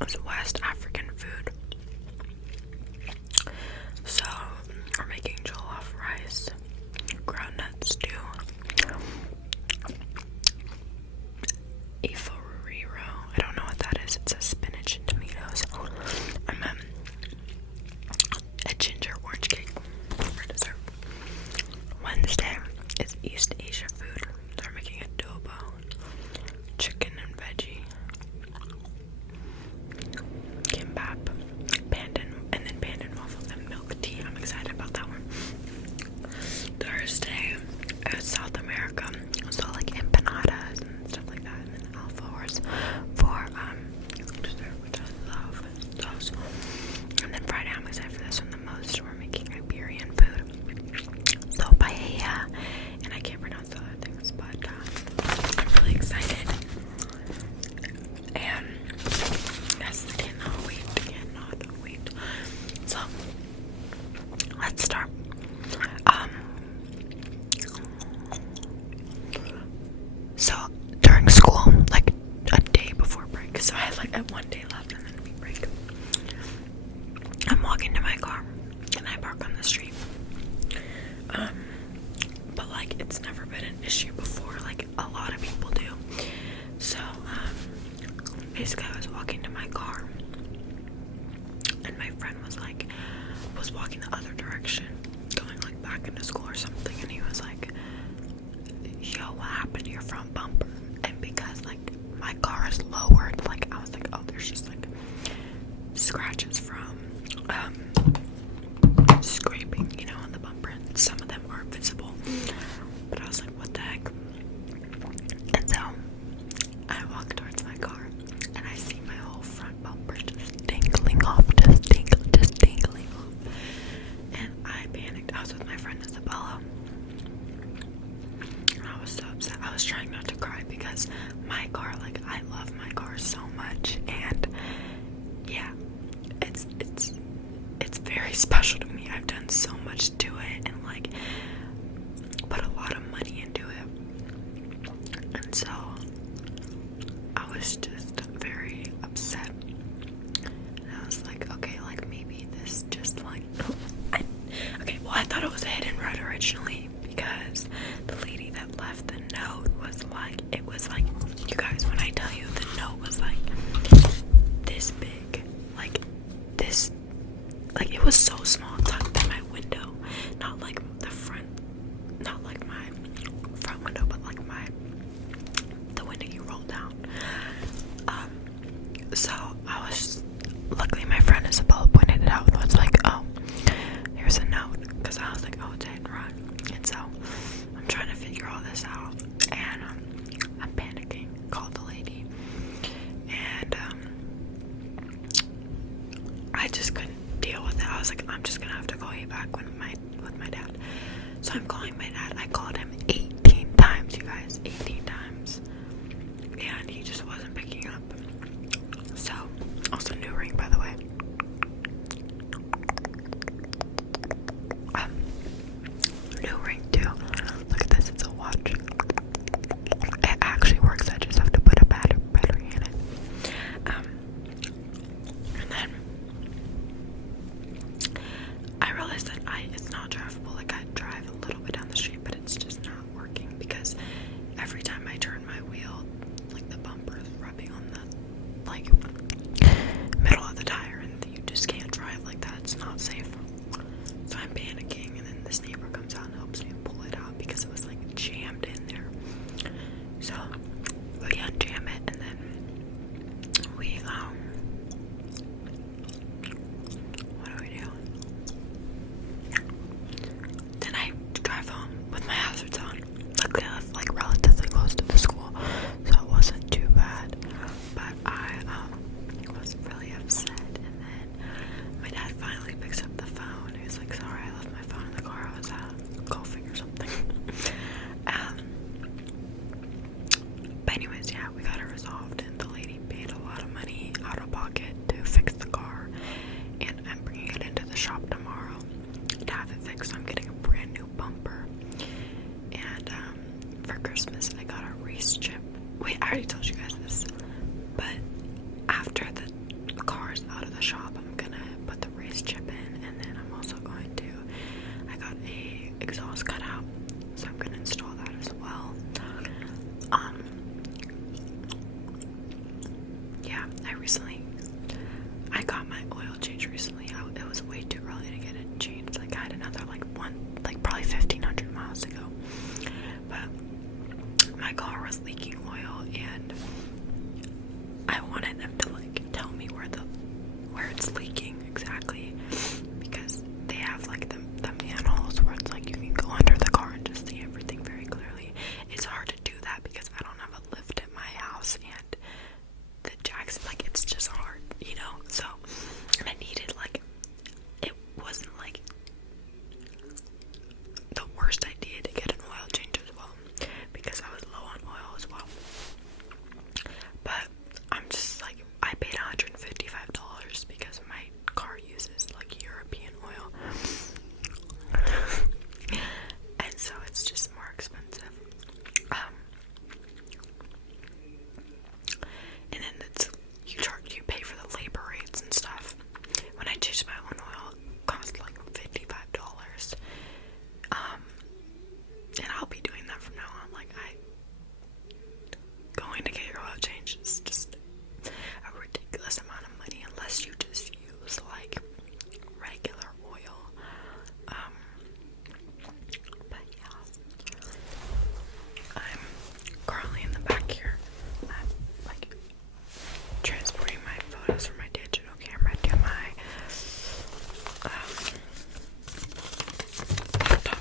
It's West African food. So we're making jollof rice, groundnut stew, Iforiro. I don't know what that is. It says spinach and tomatoes. And then a ginger orange cake for dessert. Wednesday is East Asia food. They're making adobo, chicken and veggie, kimbap, pandan, and then pandan waffles and milk tea. I'm excited about that one. Thursday is South America, so like empanadas and stuff like that, and then alfajores for dessert, which I love those. And then Friday, I'm excited for this one the most. We're making Iberian food, so paella, and I can't pronounce the other things, but I'm really excited. And yes, cannot wait. So let's start. So during school, like a day before break, so I had like one day left and then we break. I'm walking to my car and I park on the street. But like it's never been an issue before, like a lot of people do. So basically I was walking to my car and my friend was walking the other direction, going like back into school or something, and he was like, yo, what happened to your front bumper? And because like my car is lowered, like I was like, oh, there's just like scratches from scraping, you know, on the bumper, and some of them are visible, but I was like, what the heck? And so I walk towards my car and I see my whole front bumper just dangling off, just dangling off, and I panicked. I was with my friend Isabella. I was so upset. I was trying not to cry because my car, like, I love my car so much, and yeah, it's very special to me. I've done so much to it and like put a lot of money into it, and so I was just very upset. And I was like, okay, like maybe this just like I thought it was a hit and run originally, because the lady that left the note was like, it was like, you guys, when I tell you the note was like this big, like this, like it was so small, tucked in my window, not like the front, not like my front window, but like the window you roll down. So I was, luckily my friend Isabella pointed it out and was like, oh, here's a note, because I was like, oh, it's a hit and run. And so I'm trying to figure all this out, and I'm panicking. Called the lady, and I just couldn't deal with it. I was like, I'm just gonna have to call you back with my dad. So I'm calling my dad. I called him 18 times, you guys, 18 times, and he just wasn't picking up. So, also new ring, by the way. New ring too. Look at this, it's a watch. It actually works. I just have to put a battery in it. And then I realized that it's not drivable. Like I drive a little bit down the street, but it's just not the shop, I'm gonna put the race chip in, and then I'm also going to, I got a exhaust cutout, so I'm gonna install that as well. Yeah, I got my oil change recently. It was way too early to get it changed. Like, I had another, probably 1,500 miles to go. But my car was leaking oil, and I wanted them to, tell me where it's leaking exactly, because they have, the manholes where it's, you can go under the car and just see everything very clearly. It's hard to do that because I don't have a lift at my house, and the Jackson, it's just hard, so, and I needed, it wasn't, the worst idea to get an oil change as well, because I was low on oil as well, but I'm just, I paid $155 because my car uses, European oil, and so it's just more expensive, and then you pay for the labor rates and stuff. When I changed my own oil, it cost $55. And I'll be doing that from now on. Going to get your oil change is just a ridiculous amount of money unless you just use regular oil. But yeah, I'm currently in the back here. I'm transporting my photos from my digital camera to my laptop.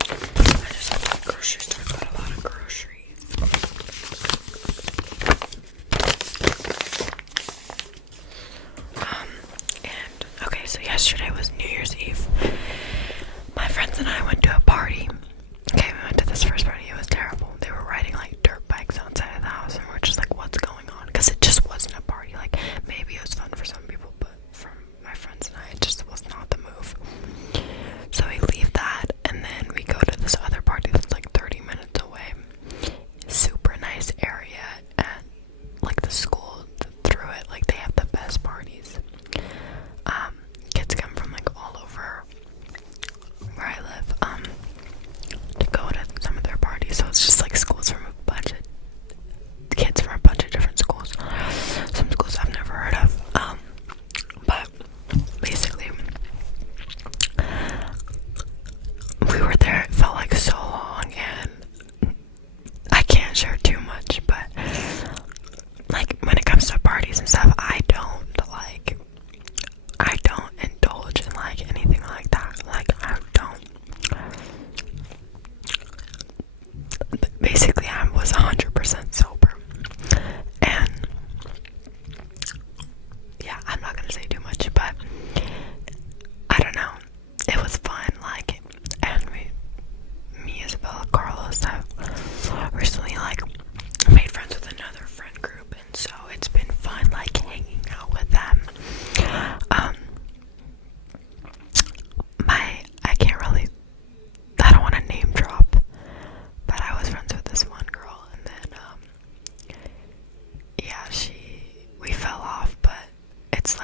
I just went to the grocery store, got a lot of groceries. And okay, so yesterday was New Year's Eve. My friends and I went to a party. Okay, we went to this first party. It was terrible. They were riding dirt bikes outside of the house, and we're just what's going on? Because it just wasn't a party. Maybe it was fun for some people, but for my friends and I, it just was not the move. So we leave that, and then we go to this other party that's 30 minutes away. Super nice area, and the school through it, they have the best parties. Kids come from all over where I live, to go to some of their parties. So it's just schools from a bunch of kids from a bunch of different schools. Some schools I've never heard of. But basically, we were there. It felt so long, and I can't share too much. But when it comes to parties and stuff, I don't indulge in anything like that. I don't. Basically, I was 100% sober, and yeah, I'm not gonna say too much, but I don't know. It was fun, and me, Isabella, Carlos have recently made friends with another friend group, and so it's been fun hanging out with them. I don't want to name drop, but I was friends with this one girl, and then yeah, we fell off, but it's